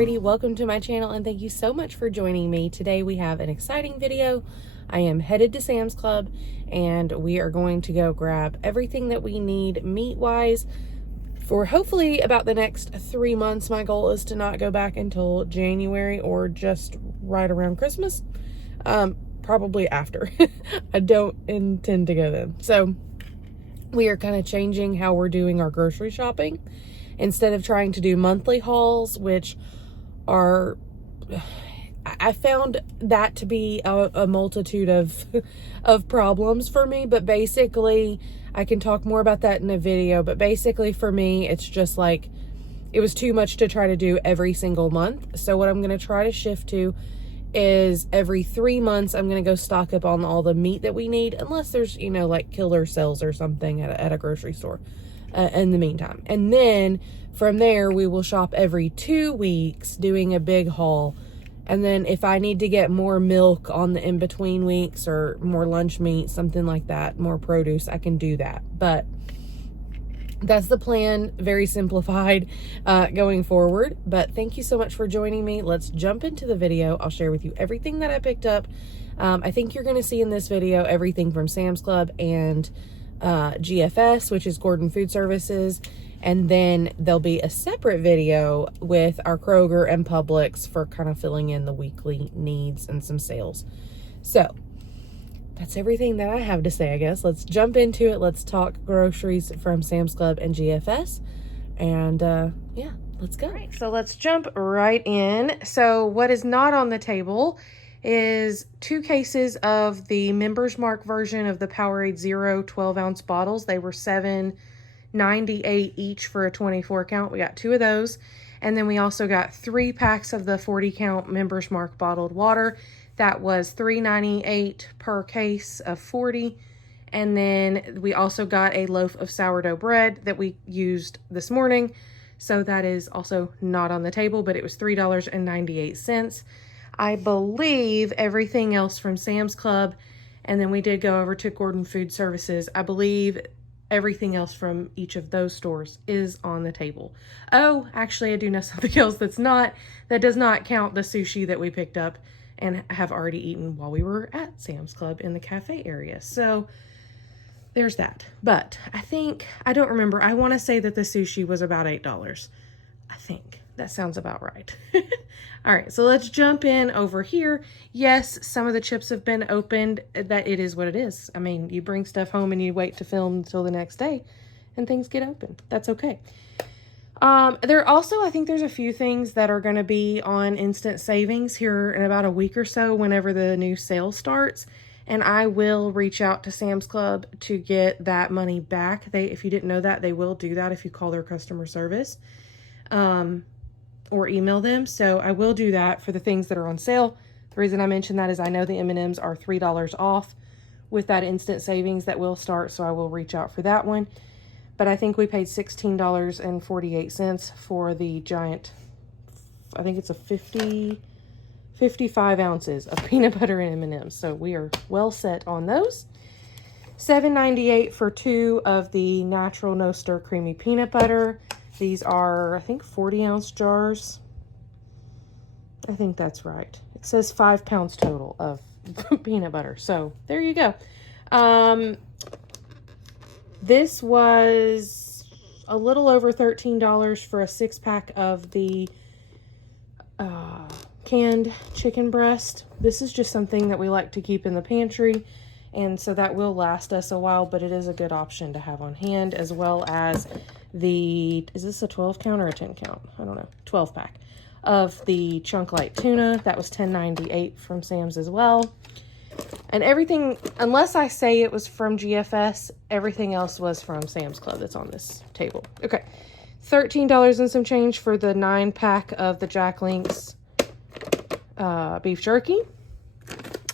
Brady. Welcome to my channel and thank you so much for joining me. Today we have an exciting video. I am headed to Sam's Club and we are going to go grab everything that we need meat-wise for hopefully about the next 3 months. My goal is to not go back until January or just right around Christmas. Probably after. I don't intend to go then. So we are kind of changing how we're doing our grocery shopping. Instead of trying to do monthly hauls, which are, I found that to be a multitude of problems for me. But basically, I can talk more about that in a video. But basically for me, it's just like, it was too much to try to do every single month. So what I'm going to try to shift to is every 3 months, I'm going to go stock up on all the meat that we need. Unless there's, you know, like killer sales or something at a grocery store. In the meantime. And then from there, we will shop every 2 weeks doing a big haul. And then if I need to get more milk on the in-between weeks or more lunch meat, something like that, more produce, I can do that. But that's the plan, very simplified going forward. But thank you so much for joining me. Let's jump into the video. I'll share with you everything that I picked up. I think you're going to see in this video everything from Sam's Club and GFS, which is Gordon Food Services, and then there'll be a separate video with our Kroger and Publix for kind of filling in the weekly needs and some sales. So that's everything that I have to say, I guess. Let's jump into it. Let's talk groceries from Sam's Club and GFS, and yeah, let's go. All right, so let's jump right in. So what is not on the table is 2 cases of the Members Mark version of the Powerade Zero 12-ounce bottles. They were $7.98 each for a 24 count. We got 2 of those. And then we also got 3 packs of the 40 count Members Mark bottled water. That was $3.98 per case of 40. And then we also got a loaf of sourdough bread that we used this morning. So that is also not on the table, but it was $3.98. I believe everything else from Sam's Club, and then we did go over to Gordon Food Services. I believe everything else from each of those stores is on the table. Oh, actually, I do know something else that does not count the sushi that we picked up and have already eaten while we were at Sam's Club in the cafe area. So there's that. But I don't remember. I want to say that the sushi was about $8. I think. That sounds about right. All right, so let's jump in over here. Yes, some of the chips have been opened. That it is what it is. I mean, you bring stuff home and you wait to film until the next day and things get open. That's okay. There also, I think there's a few things that are going to be on instant savings here in about a week or so whenever the new sale starts. And I will reach out to Sam's Club to get that money back. If you didn't know that, they will do that if you call their customer service. Or email them. So I will do that for the things that are on sale. The reason I mention that is I know the M&Ms are $3 off with that instant savings that will start. So I will reach out for that one. But I think we paid $16.48 for the giant, I think it's a 55 ounces of peanut butter and M&Ms. So we are well set on those. $7.98 for 2 of the natural no stir creamy peanut butter. These are, I think, 40-ounce jars. I think that's right. It says 5 pounds total of peanut butter. So there you go. This was a little over $13 for a 6-pack of the canned chicken breast. This is just something that we like to keep in the pantry. And so that will last us a while, but it is a good option to have on hand, as well as is this a 12 count or a 10 count? I don't know. 12 pack of the chunk light tuna. That was $10.98 from Sam's as well. And everything, unless I say it was from GFS, everything else was from Sam's Club that's on this table. Okay. $13 and some change for the 9-pack of the Jack Link's beef jerky.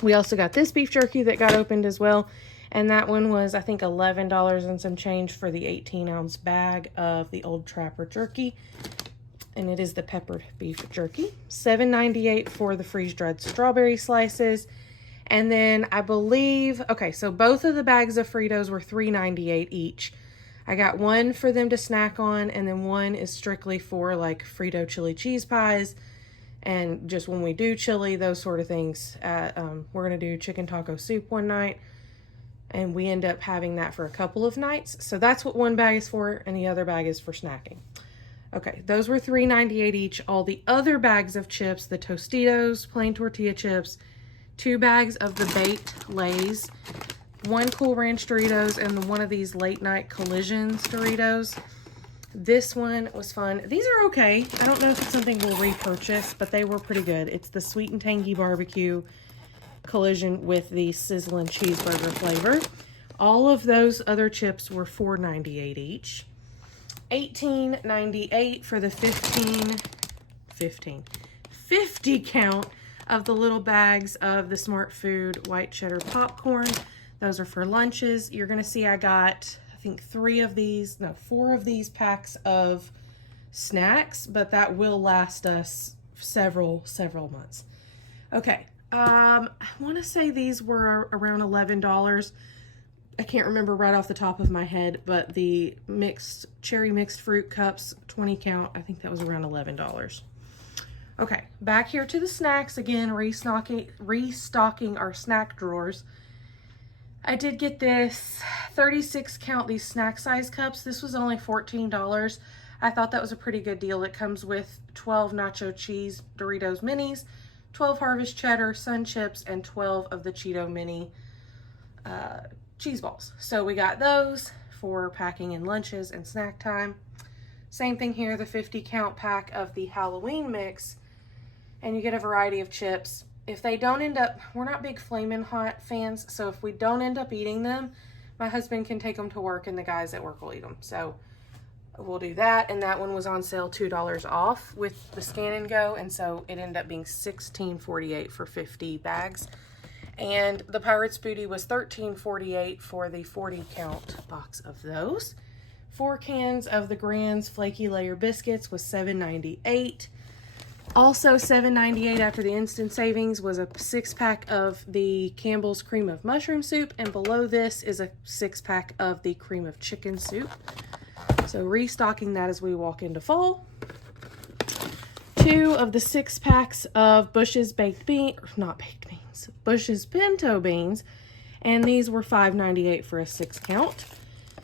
We also got this beef jerky that got opened as well. And that one was, I think, $11 and some change for the 18-ounce bag of the Old Trapper jerky. And it is the peppered beef jerky. $7.98 for the freeze-dried strawberry slices. And then I believe, okay, so both of the bags of Fritos were $3.98 each. I got one for them to snack on, and then one is strictly for like Frito chili cheese pies And just when we do chili, those sort of things, we're going to do chicken taco soup one night. And we end up having that for a couple of nights. So that's what one bag is for, and the other bag is for snacking. Okay, those were $3.98 each. All the other bags of chips, the Tostitos, plain tortilla chips, 2 bags of the baked Lay's, 1 Cool Ranch Doritos, and one of these late night Collisions Doritos. This one was fun. These are okay. I don't know if it's something we'll repurchase, but they were pretty good. It's the sweet and tangy barbecue Collision with the sizzling cheeseburger flavor. All of those other chips were $4.98 each. $18.98 for the 50 count of the little bags of the Smart Food white cheddar popcorn. Those are for lunches. You're going to see I got, I think 4 of these packs of snacks, but that will last us several months. Okay. I want to say these were around $11. I can't remember right off the top of my head, but the cherry mixed fruit cups, 20 count, I think that was around $11. Okay, back here to the snacks again, restocking our snack drawers. I did get this 36 count, these snack size cups. This was only $14. I thought that was a pretty good deal. It comes with 12 nacho cheese Doritos minis, 12 Harvest Cheddar Sun Chips, and 12 of the Cheeto Mini cheese balls. So we got those for packing in lunches and snack time. Same thing here, the 50 count pack of the Halloween mix, and you get a variety of chips. If they don't end up, we're not big Flamin' Hot fans, so if we don't end up eating them, my husband can take them to work and the guys at work will eat them. So we'll do that, and that one was on sale $2 off with the Scan and Go, and so it ended up being $16.48 for 50 bags. And the Pirate's Booty was $13.48 for the 40 count box of those. 4 cans of the Grand's Flaky Layer Biscuits was $7.98. Also $7.98 after the instant savings was a 6-pack of the Campbell's Cream of Mushroom Soup, and below this is a 6-pack of the Cream of Chicken Soup. So restocking that as we walk into fall. 2 of the 6 packs of Bush's Bush's Pinto Beans, and these were $5.98 for a 6 count.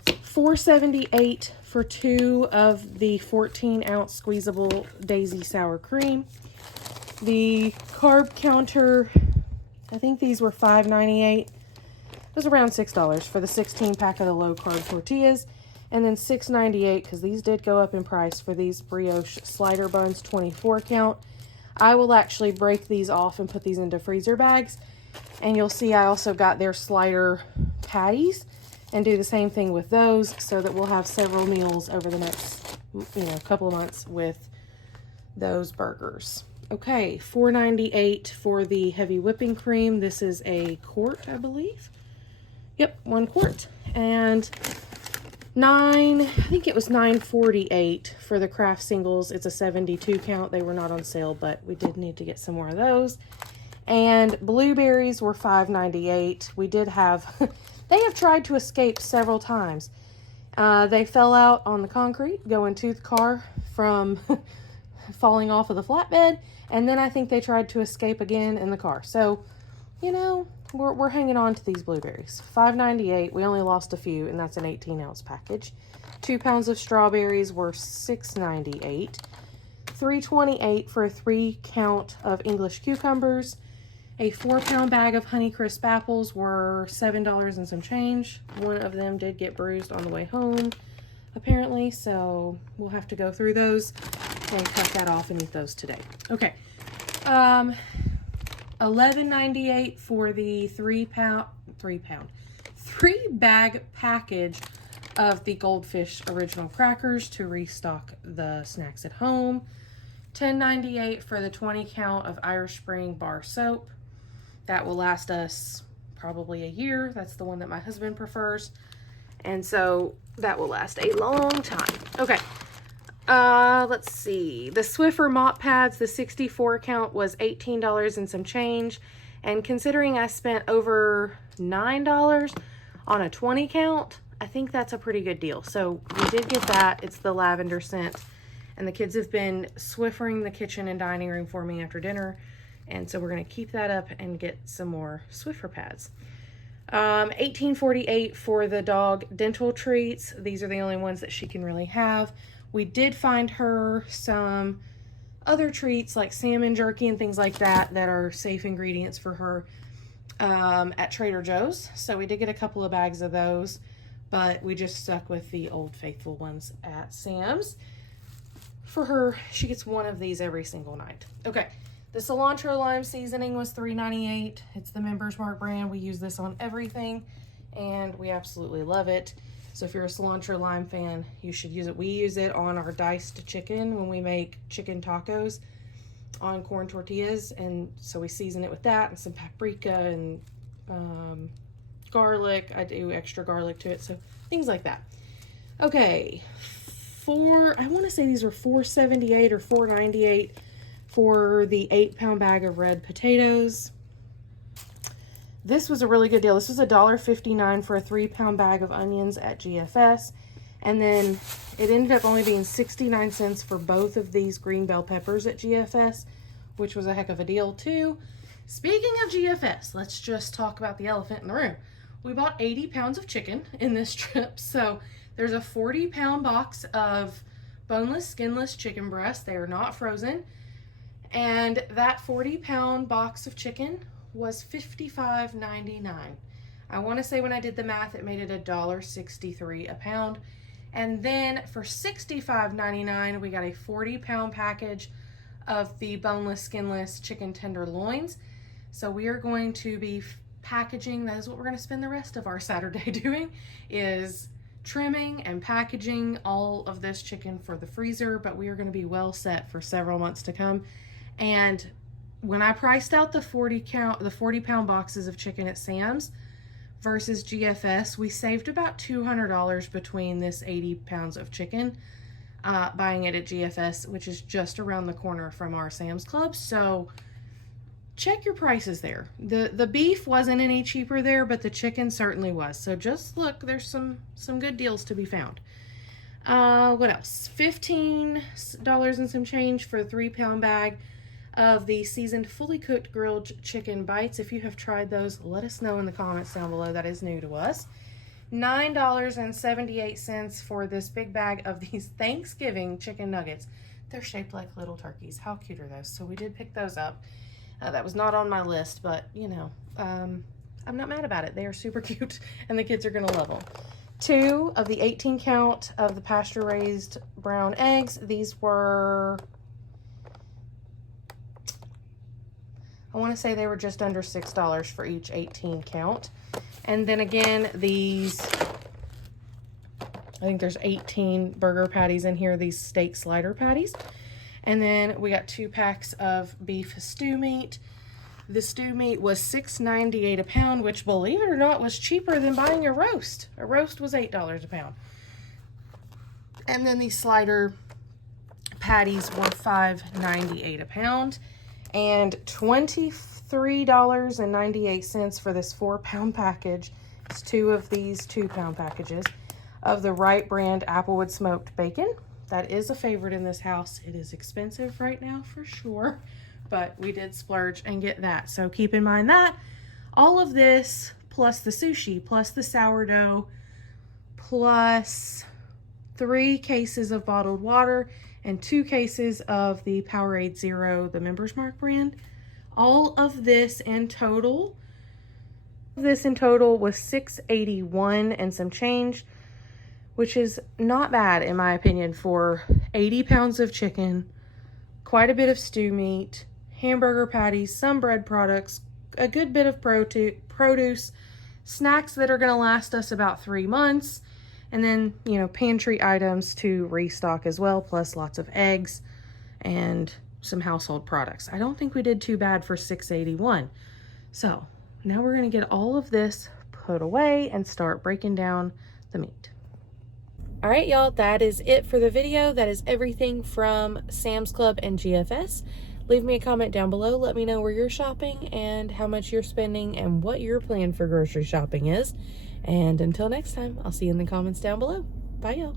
$4.78 for 2 of the 14-ounce squeezable Daisy Sour Cream. The carb counter, I think these were $5.98. It was around $6 for the 16-pack of the low-carb tortillas. And then $6.98, because these did go up in price, for these brioche slider buns, 24 count. I will actually break these off and put these into freezer bags. And you'll see I also got their slider patties and do the same thing with those, so that we'll have several meals over the next, couple of months with those burgers. Okay, $4.98 for the heavy whipping cream. This is a quart, I believe. Yep, 1 quart. And I think it was $9.48 for the Kraft singles. It's a 72 count. They were not on sale, but we did need to get some more of those. And blueberries were $5.98. We did have, they have tried to escape several times. They fell out on the concrete going to the car from falling off of the flatbed. And then I think they tried to escape again in the car. So, we're hanging on to these blueberries. $5.98. We only lost a few, and that's an 18-ounce package. 2 pounds of strawberries were $6.98. $3.28 for a 3 count of English cucumbers. A 4-pound bag of Honeycrisp apples were $7 and some change. One of them did get bruised on the way home, apparently, so we'll have to go through those and cut that off and eat those today. Okay. $11.98 for the 3-bag package of the Goldfish Original Crackers to restock the snacks at home. $10.98 for the 20 count of Irish Spring bar soap. That will last us probably a year. That's the one that my husband prefers. And so that will last a long time. Okay. Let's see. The Swiffer mop pads, the 64 count was $18 and some change. And considering I spent over $9 on a 20 count, I think that's a pretty good deal. So we did get that. It's the lavender scent. And the kids have been Swiffering the kitchen and dining room for me after dinner. And so we're gonna keep that up and get some more Swiffer pads. $18.48 for the dog dental treats. These are the only ones that she can really have. We did find her some other treats like salmon jerky and things like that that are safe ingredients for her at Trader Joe's. So we did get a couple of bags of those, but we just stuck with the Old Faithful ones at Sam's. For her, she gets one of these every single night. Okay, the cilantro lime seasoning was $3.98. It's the Members Mark brand. We use this on everything, and we absolutely love it. So if you're a cilantro lime fan, you should use it. We use it on our diced chicken when we make chicken tacos on corn tortillas, and so we season it with that and some paprika and garlic. I do extra garlic to it, so things like that. Okay, I want to say these were $4.78 or $4.98 for the 8-pound bag of red potatoes. This was a really good deal. This was $1.59 for a 3-pound bag of onions at GFS. And then it ended up only being 69 cents for both of these green bell peppers at GFS, which was a heck of a deal too. Speaking of GFS, let's just talk about the elephant in the room. We bought 80 pounds of chicken in this trip. So there's a 40-pound box of boneless, skinless chicken breasts. They are not frozen. And that 40-pound box of chicken was $55.99. I want to say when I did the math, it made it $1.63 a pound. And then for $65.99, we got a 40-pound package of the boneless, skinless chicken tenderloins. So we are going to be packaging. That is what we're going to spend the rest of our Saturday doing, is trimming and packaging all of this chicken for the freezer. But we are going to be well set for several months to come. And when I priced out the 40-pound boxes of chicken at Sam's versus GFS, we saved about $200 between this 80 pounds of chicken, buying it at GFS, which is just around the corner from our Sam's Club. So check your prices there. The beef wasn't any cheaper there, but the chicken certainly was. So just look, there's some good deals to be found. What else? $15 and some change for a 3-pound bag of the seasoned, fully cooked grilled chicken bites. If you have tried those, let us know in the comments down below. That is new to us. $9.78 for this big bag of these Thanksgiving chicken nuggets. They're shaped like little turkeys. How cute are those? So we did pick those up. That was not on my list, but you know, I'm not mad about it. They are super cute and the kids are gonna love them. 2 of the 18 count of the pasture raised brown eggs. These were, I want to say they were just under $6 for each 18 count. And then again, these, I think there's 18 burger patties in here, these steak slider patties. And then we got 2 packs of beef stew meat. The stew meat was $6.98 a pound, which, believe it or not, was cheaper than buying a roast. A roast was $8 a pound. And then these slider patties were $5.98 a pound. And $23.98 for this 4-pound package. It's 2 of these 2-pound packages of the Wright brand Applewood smoked bacon. That is a favorite in this house. It is expensive right now for sure, but we did splurge and get that. So keep in mind that all of this, plus the sushi, plus the sourdough, plus 3 cases of bottled water, and 2 cases of the Powerade Zero, the Members Mark brand. All of this in total was $6.81 and some change, which is not bad in my opinion for 80 pounds of chicken, quite a bit of stew meat, hamburger patties, some bread products, a good bit of produce, snacks that are going to last us about 3 months, and then, you know, pantry items to restock as well, plus lots of eggs and some household products. I don't think we did too bad for $6.81. So now we're going to get all of this put away and start breaking down the meat. All right, y'all, that is it for the video. That is everything from Sam's Club and GFS. Leave me a comment down below. Let me know where you're shopping and how much you're spending and what your plan for grocery shopping is. And until next time, I'll see you in the comments down below. Bye, y'all.